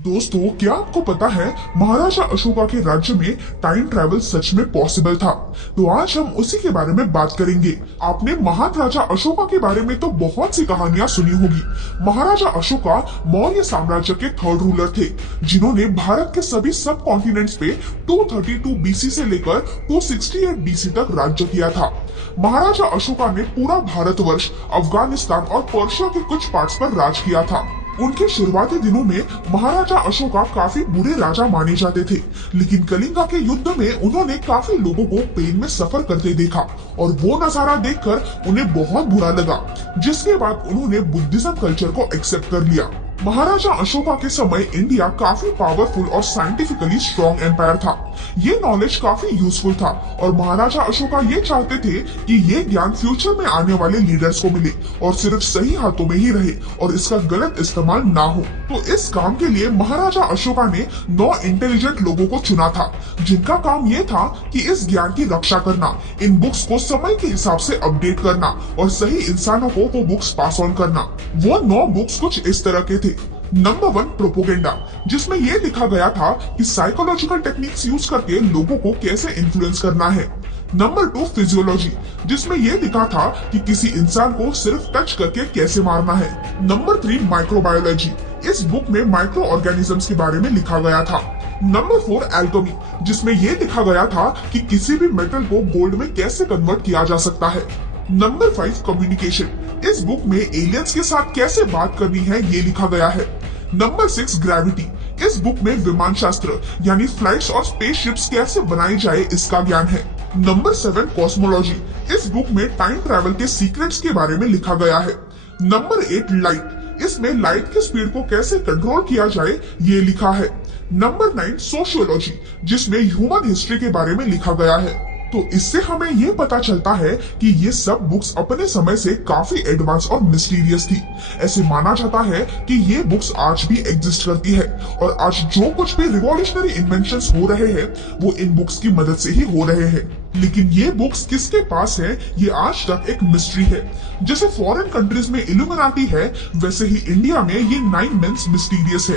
दोस्तों, क्या आपको पता है महाराजा अशोका के राज्य में टाइम ट्रैवल सच में पॉसिबल था? तो आज हम उसी के बारे में बात करेंगे। आपने महान राजा अशोका के बारे में तो बहुत सी कहानियां सुनी होगी। महाराजा अशोका मौर्य साम्राज्य के थर्ड रूलर थे, जिन्होंने भारत के सभी सब कॉन्टिनेंट्स पे 232 बीसी से लेकर 268 बीसी तक राज्य किया था। महाराजा अशोका ने पूरा भारतवर्ष, अफगानिस्तान और पर्शिया के कुछ पार्ट्स पर राज किया था। उनके शुरुआती दिनों में महाराजा अशोका काफी बुरे राजा माने जाते थे, लेकिन कलिंगा के युद्ध में उन्होंने काफी लोगों को पेन में सफर करते देखा और वो नजारा देखकर उन्हें बहुत बुरा लगा, जिसके बाद उन्होंने बुद्धिज्म कल्चर को एक्सेप्ट कर लिया। महाराजा अशोका के समय इंडिया काफी पावरफुल और साइंटिफिकली स्ट्रॉन्ग एम्पायर था। ये नॉलेज काफी यूजफुल था और महाराजा अशोका ये चाहते थे कि ये ज्ञान फ्यूचर में आने वाले लीडर्स को मिले और सिर्फ सही हाथों में ही रहे और इसका गलत इस्तेमाल ना हो। तो इस काम के लिए महाराजा अशोका ने 9 इंटेलिजेंट लोगों को चुना था, जिनका काम ये था कि इस ज्ञान की रक्षा करना, इन बुक्स को समय के हिसाब से अपडेट करना और सही इंसानों को वो बुक्स पास ऑन करना। वो 9 बुक्स कुछ इस तरह के थे। नंबर 1 प्रोपोगेंडा, जिसमें यह लिखा गया था कि साइकोलॉजिकल टेक्निक्स यूज करके लोगों को कैसे इन्फ्लुएंस करना है। नंबर 2 फिजियोलॉजी, जिसमें यह लिखा था कि किसी इंसान को सिर्फ टच करके कैसे मारना है। नंबर 3 माइक्रोबायोलॉजी, इस बुक में माइक्रो ऑर्गेनिजम्स के बारे में लिखा गया था। नंबर 4 एल्केमी, जिसमें यह लिखा गया था कि किसी भी मेटल को गोल्ड में कैसे कन्वर्ट किया जा सकता है। नंबर 5 कम्युनिकेशन, इस बुक में एलियंस के साथ कैसे बात करनी है ये लिखा गया है। नंबर 6 ग्रेविटी, इस बुक में विमान शास्त्र यानी फ्लाइट्स और स्पेसशिप्स कैसे बनाई जाए इसका ज्ञान है। नंबर 7 कॉस्मोलॉजी, इस बुक में टाइम ट्रैवल के सीक्रेट्स के बारे में लिखा गया है। नंबर 8 लाइट, इसमें लाइट की स्पीड को कैसे कंट्रोल किया जाए ये लिखा है। नंबर 9 सोशियोलॉजी, जिसमें ह्यूमन हिस्ट्री के बारे में लिखा गया है। तो इससे हमें ये पता चलता है कि ये सब बुक्स अपने समय से काफी एडवांस और मिस्टीरियस थी। ऐसे माना जाता है कि ये बुक्स आज भी एग्जिस्ट करती है और आज जो कुछ भी रिवॉल्यूशनरी इन्वेंशंस हो रहे हैं वो इन बुक्स की मदद से ही हो रहे हैं। लेकिन ये बुक्स किसके पास है ये आज तक एक मिस्ट्री है। जैसे फॉरेन कंट्रीज में इल्यूमिनाटी है, वैसे ही इंडिया में ये 9 मेंस मिस्टीरियस है।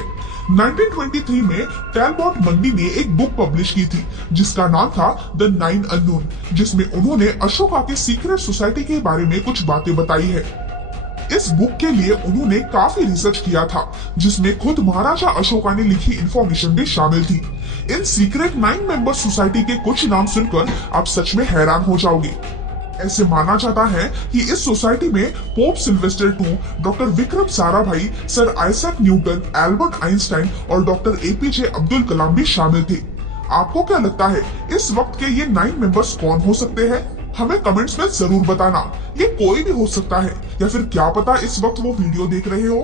1923 में टैलबॉट मंडी ने एक बुक पब्लिश की थी जिसका नाम था द 9 अननोन, जिसमें उन्होंने अशोका के सीक्रेट सोसाइटी के बारे में कुछ बातें बताई है। इस बुक के लिए उन्होंने काफी रिसर्च किया था, जिसमें खुद महाराजा अशोका ने लिखी इंफॉर्मेशन भी शामिल थी। इन सीक्रेट 9 मेंबर सोसाइटी के कुछ नाम सुनकर आप सच में हैरान हो जाओगे। ऐसे माना जाता है कि इस सोसाइटी में pope Sylvester II, doctor Vikram Sarabhai, sir Isaac Newton, Albert Einstein और डॉक्टर एपीजे अब्दुल कलाम भी शामिल थे। आपको क्या लगता है इस वक्त के ये 9 मेंबर्स कौन हो सकते हैं? हमें कमेंट्स में जरूर बताना। ये कोई भी हो सकता है या फिर क्या पता इस वक्त वो वीडियो देख रहे हो।